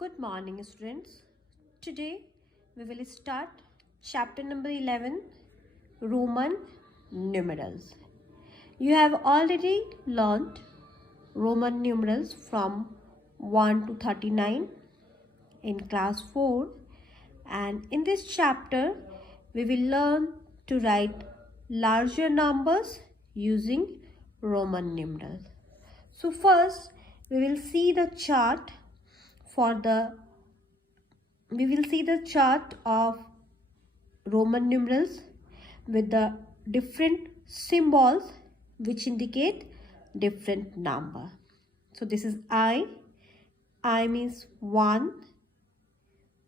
Good morning, students. Today we will start chapter number 11, Roman numerals. You have already learned Roman numerals from 1 to 39 in class 4, and in this chapter we will learn to write larger numbers using Roman numerals. So first we will see the chart of Roman numerals with the different symbols which indicate different number. So this is I means 1,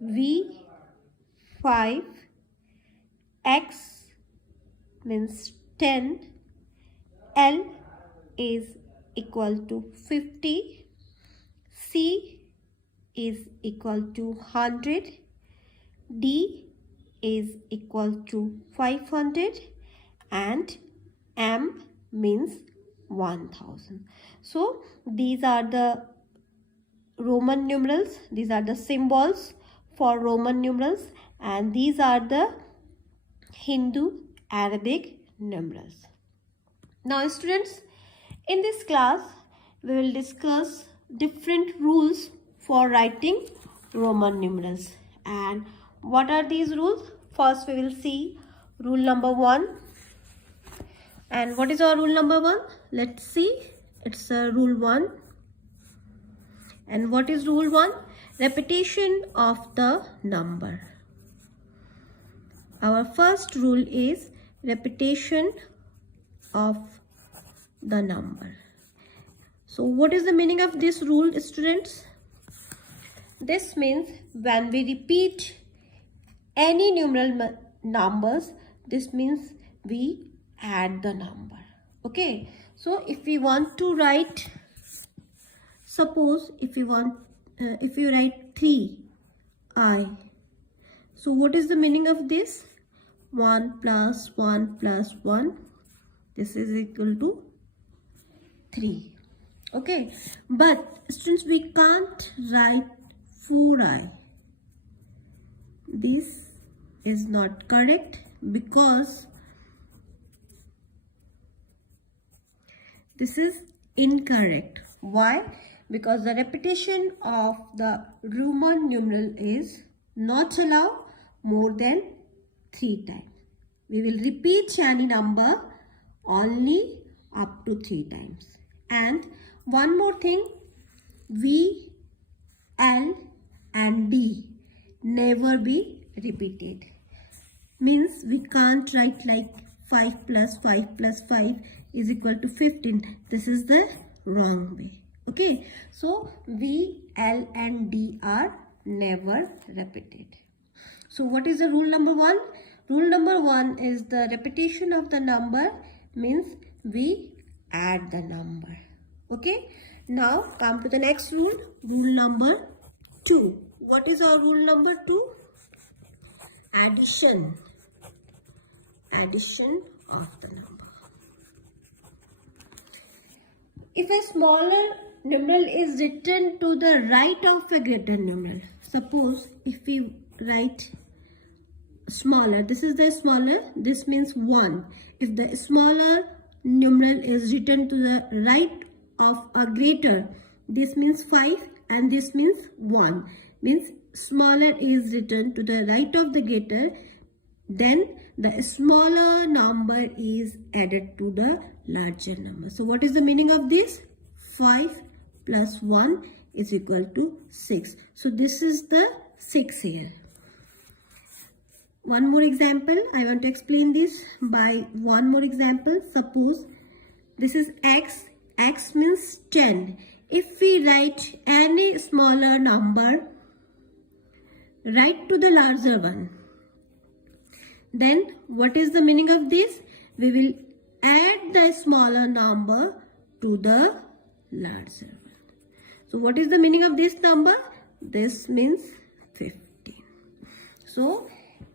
V 5, X means 10, L is equal to 50, C is equal to 100, D is equal to 500, and M means 1000. So these are the Roman numerals, these are the symbols for Roman numerals, and these are the Hindu Arabic numerals. Now students, in this class we will discuss different rules for writing Roman numerals. And what are these rules? First we will see rule number 1. And what is our rule number 1? Let's see. It's rule 1. And what is rule 1? Repetition of the number. Our first rule is repetition of the number. So what is the meaning of this rule, students? This means when we repeat any numeral numbers, this means we add the number. Okay, so if we want to write, suppose if you write 3i, so what is the meaning of this? 1 plus 1 plus 1, this is equal to 3. Okay, but students, we can't write 4i. This is not correct because this is incorrect. Why? Because the repetition of the Roman numeral is not allowed more than 3 times. We will repeat any number only up to 3 times. And one more thing, V, L and D never be repeated. Means we can't write like 5 plus 5 plus 5 is equal to 15. This is the wrong way. Okay, so V, L and D are never repeated. So what is the rule number 1? Rule number 1 is the repetition of the number means we add the number. Okay, now come to the next rule, rule number 2. What is our rule number 2? Addition of the number. If a smaller numeral is written to the right of a greater numeral, suppose if we write smaller, this is the smaller, this means 1. If the smaller numeral is written to the right of a greater, this means 5 and this means 1. Means smaller is written to the right of the greater, then the smaller number is added to the larger number. So what is the meaning of this? 5 plus 1 is equal to 6. So this is the 6 here. One more example, I want to explain this by one more example. Suppose this is X, X means 10. If we write any smaller number right to the larger one, then what is the meaning of this? We will add the smaller number to the larger one. So what is the meaning of this number? This means 15. So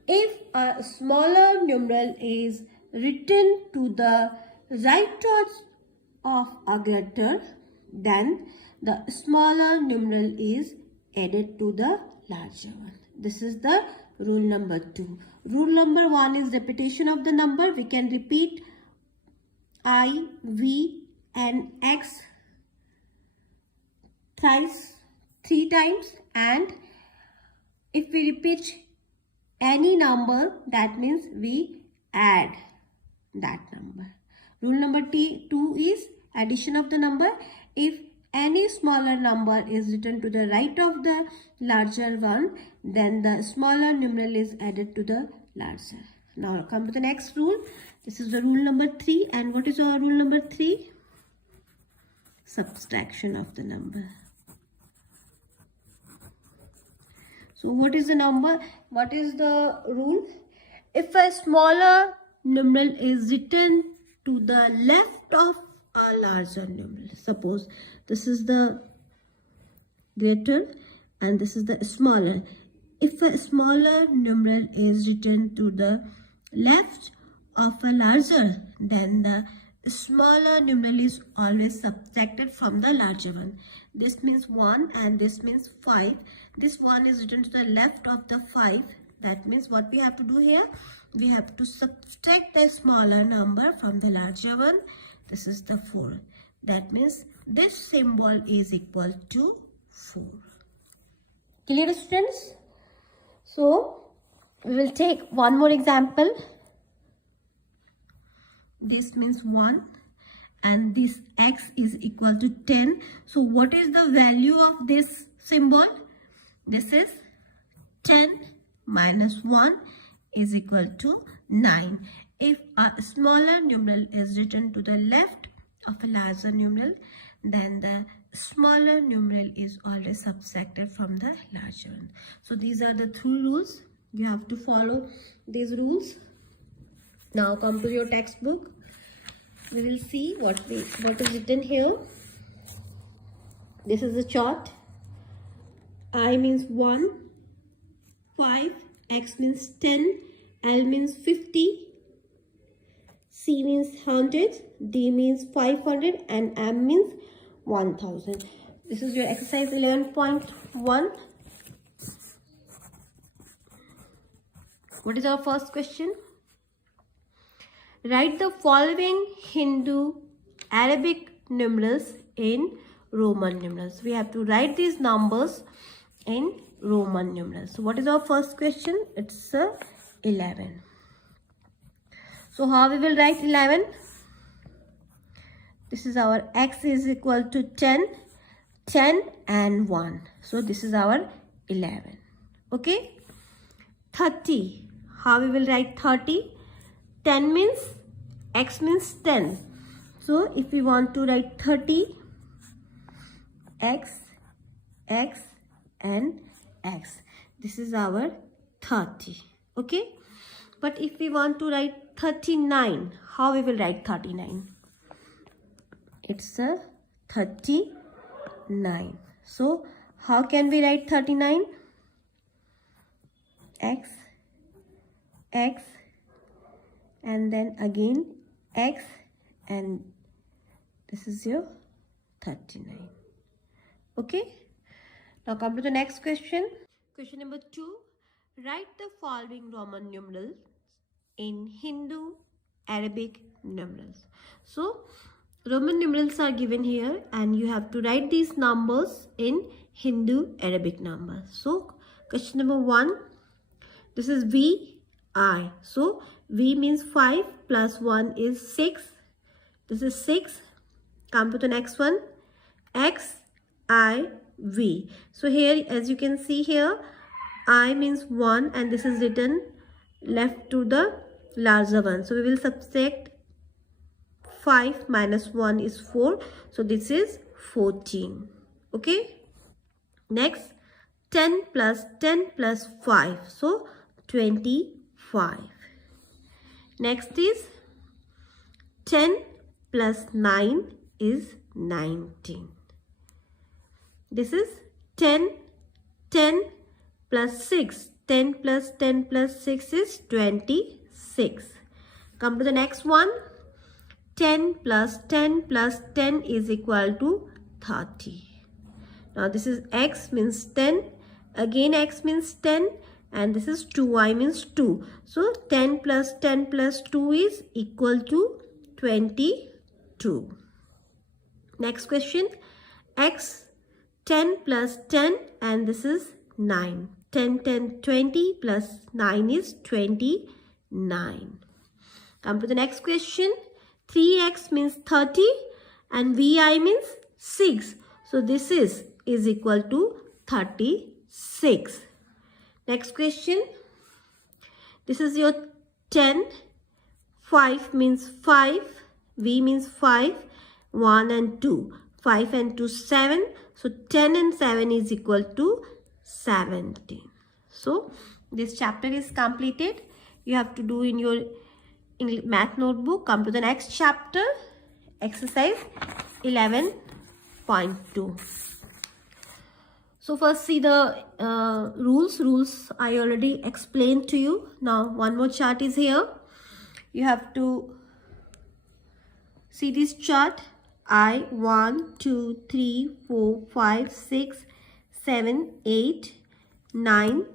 if a smaller numeral is written to the right of a greater, then the smaller numeral is added to the larger one. This is the rule number 2. Rule number 1 is repetition of the number. We can repeat I, V and X three times, and if we repeat any number, that means we add that number. Rule number 2 is addition of the number. If any smaller number is written to the right of the larger one, then the smaller numeral is added to the larger. Now come to the next rule. This is the rule number 3. And what is our rule number 3? Subtraction of the number. So what is the number? What is the rule? If a smaller numeral is written to the left of a larger numeral, suppose this is the greater and this is the smaller. If a smaller numeral is written to the left of a larger, then the smaller numeral is always subtracted from the larger one. This means 1 and this means 5. This 1 is written to the left of the 5. That means what we have to do here? We have to subtract the smaller number from the larger one. This is the 4. That means this symbol is equal to 4. Clear, students? So we will take one more example. This means 1 and this x is equal to 10. So what is the value of this symbol? This is 10 minus 1 is equal to 9. If a smaller numeral is written to the left of a larger numeral, then the smaller numeral is always subtracted from the larger one. So these are the 3 rules. You have to follow these rules. Now come to your textbook. We will see what is written here. This is the chart. I means 1, 5, X means 10, L means 50, C means 100, D means 500 and M means 1000. This is your exercise 11.1. What is our first question? Write the following Hindu Arabic numerals in Roman numerals. We have to write these numbers in Roman numerals. So what is our first question? It's 11. So how we will write 11? This is our x is equal to 10, 10 and 1. So this is our 11. Okay. 30. How we will write 30? 10 means x means 10. So if we want to write 30, x, x and x. This is our 30. Okay. But if we want to write 39, how we will write 39? It's a 39. So how can we write 39? X, x and then again x, and this is your 39. Okay. Now come to the next question. Question number 2. Write the following Roman numerals in Hindu Arabic numerals. So Roman numerals are given here and you have to write these numbers in Hindu Arabic numbers. So question number 1. This is V, I. So V means 5 plus 1 is 6. This is 6. Come to the next one. X, I, V. So here as you can see here, I means 1 and this is written left to the larger one. So we will subtract 5 minus 1 is 4. So this is 14. Okay. Next 10 plus 10 plus 5. So 25. Next is 10 plus 9 is 19. This is 10, 10 plus 6. 10 plus 10 plus 6 is 26. Come to the next one. 10 plus 10 plus 10 is equal to 30. Now this is x means 10. Again x means 10. And this is 2y means 2. So 10 plus 10 plus 2 is equal to 22. Next question. X 10 plus 10 and this is 9. 10, 10, 20 plus 9 is 29. Come to the next question. 3x means 30 and vi means 6. So this is equal to 36. Next question. This is your 10. 5 means 5. V means 5. 1 and 2. 5 and 2, 7. So 10 and 7 is equal to 17. So this chapter is completed. You have to do in your math notebook. Come to the next chapter. Exercise 11.2. So first see the rules. Rules I already explained to you. Now one more chart is here. You have to see this chart. I 1, 2, 3, 4, 5, 6, 7, 8, 9.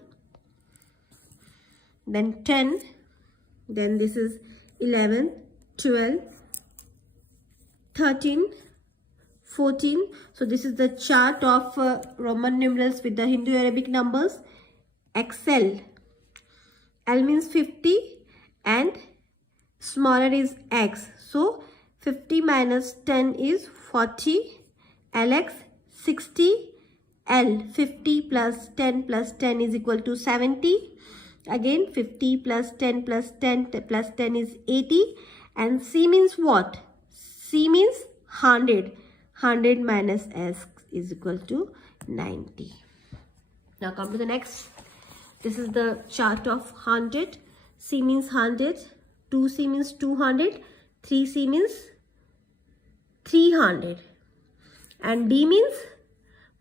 Then 10. Then this is 11, 12, 13, 14. So this is the chart of Roman numerals with the Hindu Arabic numbers. XL. L means 50 and smaller is X. So 50 minus 10 is 40. LX 60. L 50 plus 10 plus 10 is equal to 70. Again 50 plus 10 plus 10 plus 10 is 80. And C means what? C means 100. 100 minus S is equal to 90. Now come to the next. This is the chart of 100. C means 100. 2C means 200. 3C means 300. And D means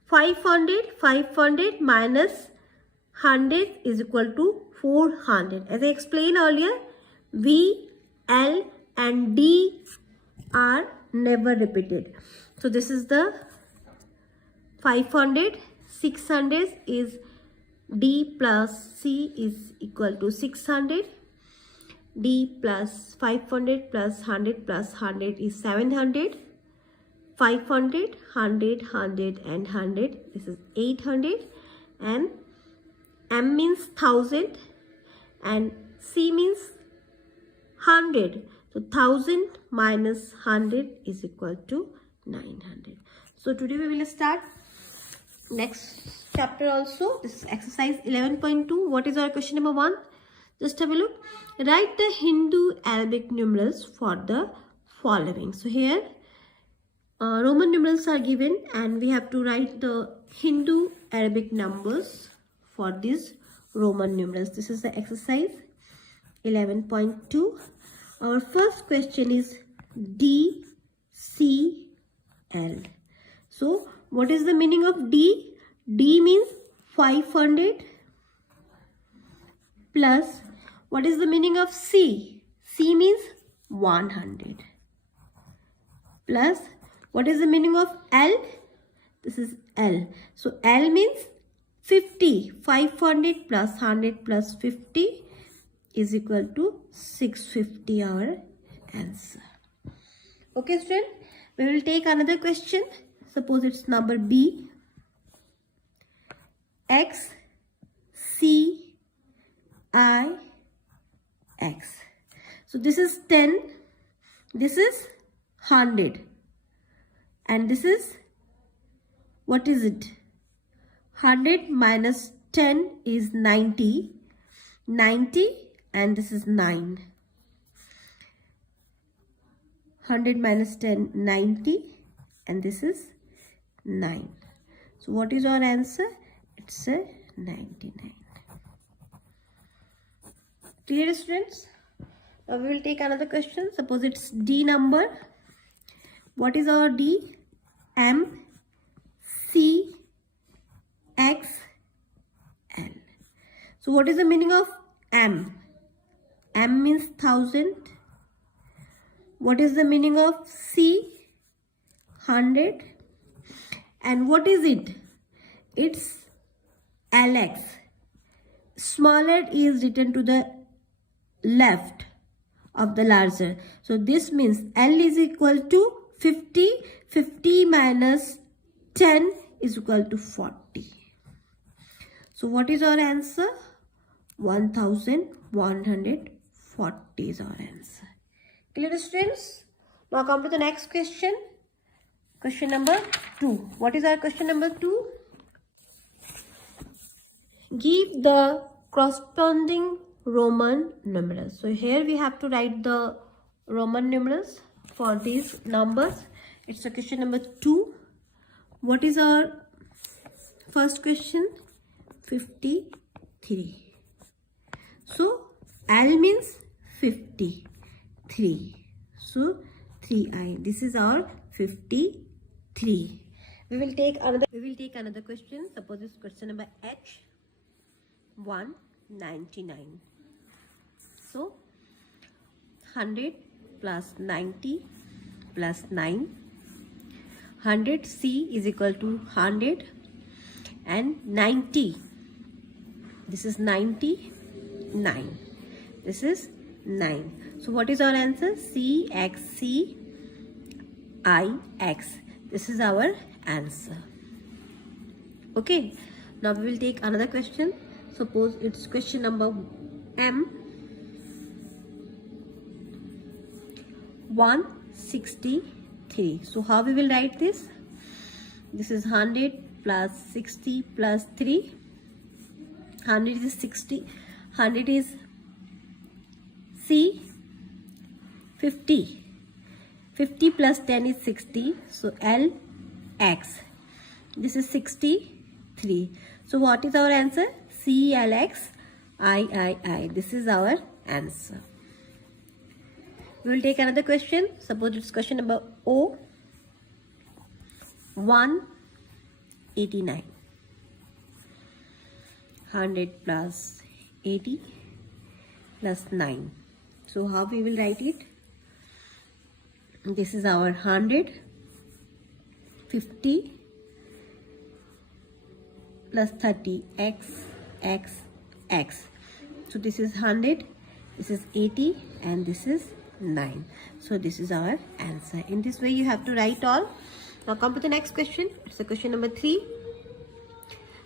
500. 500 minus 100 is equal to 400. As I explained earlier, V, L and D are never repeated. So this is the 500. 600 is D plus C is equal to 600. D plus 500 plus 100 plus 100 is 700. 500, 100, 100 and 100. This is 800. And M means 1000 and C means 100. So 1000 minus 100 is equal to 900. So today we will start next chapter also. This is exercise 11.2. What is our question number 1? Just have a look. Write the Hindu Arabic numerals for the following. So here Roman numerals are given and we have to write the Hindu Arabic numbers for these Roman numerals. This is the exercise 11.2. Our first question is D, C, L. So what is the meaning of D? D means 500 plus what is the meaning of C? C means 100 plus what is the meaning of L? This is L. So L means 50. 500 plus 100 plus 50 is equal to 650, our answer. Okay, student. We will take another question. Suppose it's number B. X, C, I, X. So this is 10. This is 100. And this is, what is it? 100 minus 10 is 90. 90 and this is 9. 100 minus 10, 90 and this is 9. So what is our answer? It's a 99. Clear, students? Now we will take another question. Suppose it's D number. What is our D? M, C, X, L. So what is the meaning of M? M means 1000. What is the meaning of C? 100. And what is it? it's Lx. Smaller is written to the left of the larger. So this means L is equal to 50. 50 minus 10 is equal to 40. So what is our answer? 1140 is our answer. Clear, students? Now come to the next question. Question number 2. What is our question number 2? Give the corresponding Roman numerals. So here we have to write the Roman numerals for these numbers. It's a question number 2. What is our first question? 53. So L means 53. So 3I. This is our 53. We will take another question. Suppose this question number H. 199. So 100 plus 90 plus 9. 100 C is equal to 100 and 90. This is 99. This is 9. So what is our answer? C X C I X. This is our answer. Okay. Now we will take another question. Suppose it's question number M. 163. So how we will write this? This is 100 plus 60 plus 3. 100 is 60. 100 is C. 50. 50 plus 10 is 60. So L X. This is 63. So what is our answer? C L X I. This is our answer. We will take another question. Suppose it's question number O. 189. 100 plus 80 plus 9. So how we will write it? This is our 100. 50 plus 30. X. So this is 100. This is 80 and this is 9. So this is our answer. In this way you have to write all. Now come to the next question. It's a question number 3.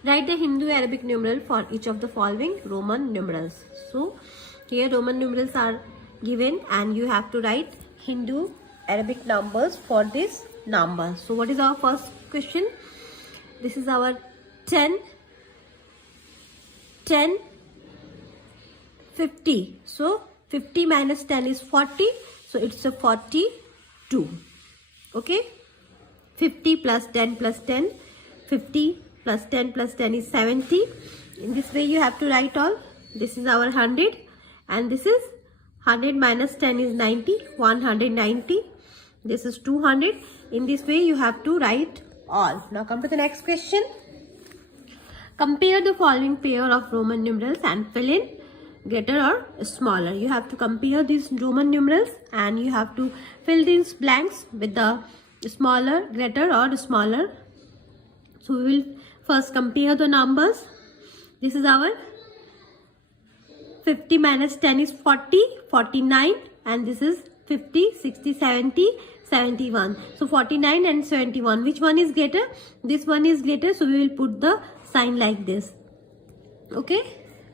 Write the Hindu Arabic numeral for each of the following Roman numerals. So here Roman numerals are given and you have to write Hindu Arabic numbers for this number. So what is our first question? This is our 10, 50. So 50 minus 10 is 40. So it's a 42. Okay. 50 plus 10 plus 10. 50 plus 10 plus 10 is 70. In this way you have to write all. This is our 100 and this is 100 minus 10 is 90. 190. This is 200. In this way you have to write all. Now come to the next question. Compare the following pair of Roman numerals and fill in greater or smaller. You have to compare these Roman numerals and you have to fill these blanks with the smaller, greater or smaller. So we will first compare the numbers. This is our 50 minus 10 is 40, 49 and this is 50, 60, 70, 71. So 49 and 71. Which one is greater? This one is greater. So we will put the sign like this. Okay.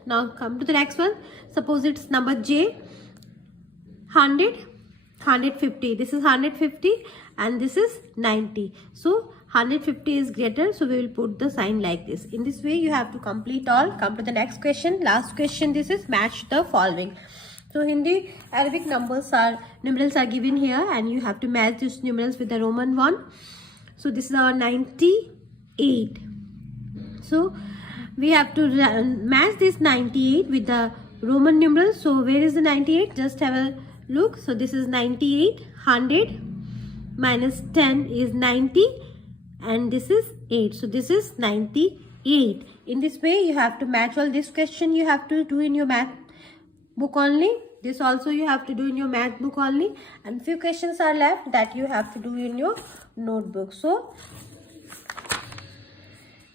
Now come to the next one. Suppose it's number J. 100, 150. This is 150 and this is 90. So 150 is greater. So we will put the sign like this. In this way you have to complete all. Come to the next question. Last question. This is match the following. So Hindi Arabic numerals are given here and you have to match these numerals with the Roman one. So this is our 98. So we have to match this 98 with the Roman numerals. So where is the 98? Just have a look. So this is 98. 100 minus 10 is 90 and this is 8. So this is 98. In this way you have to match all. This question you have to do in your math book only. This also you have to do in your math book only. And few questions are left that you have to do in your notebook. So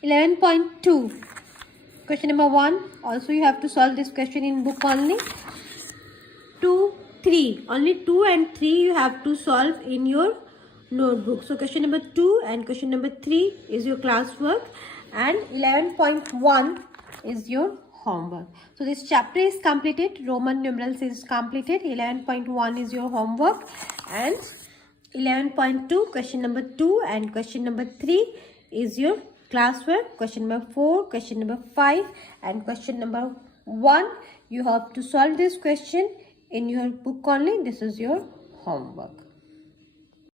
11.2. Question number 1. Also you have to solve this question in book only. 2, 3. Only 2 and 3 you have to solve in your notebook. So question number 2 and question number 3 is your classwork, and 11.1 is your homework. So this chapter is completed. Roman numerals is completed. 11.1 is your homework, and 11.2 question number 2 and question number 3 is your classwork. Question number 4, question number 5 and question number 1, you have to solve this question in your book only. This is your homework.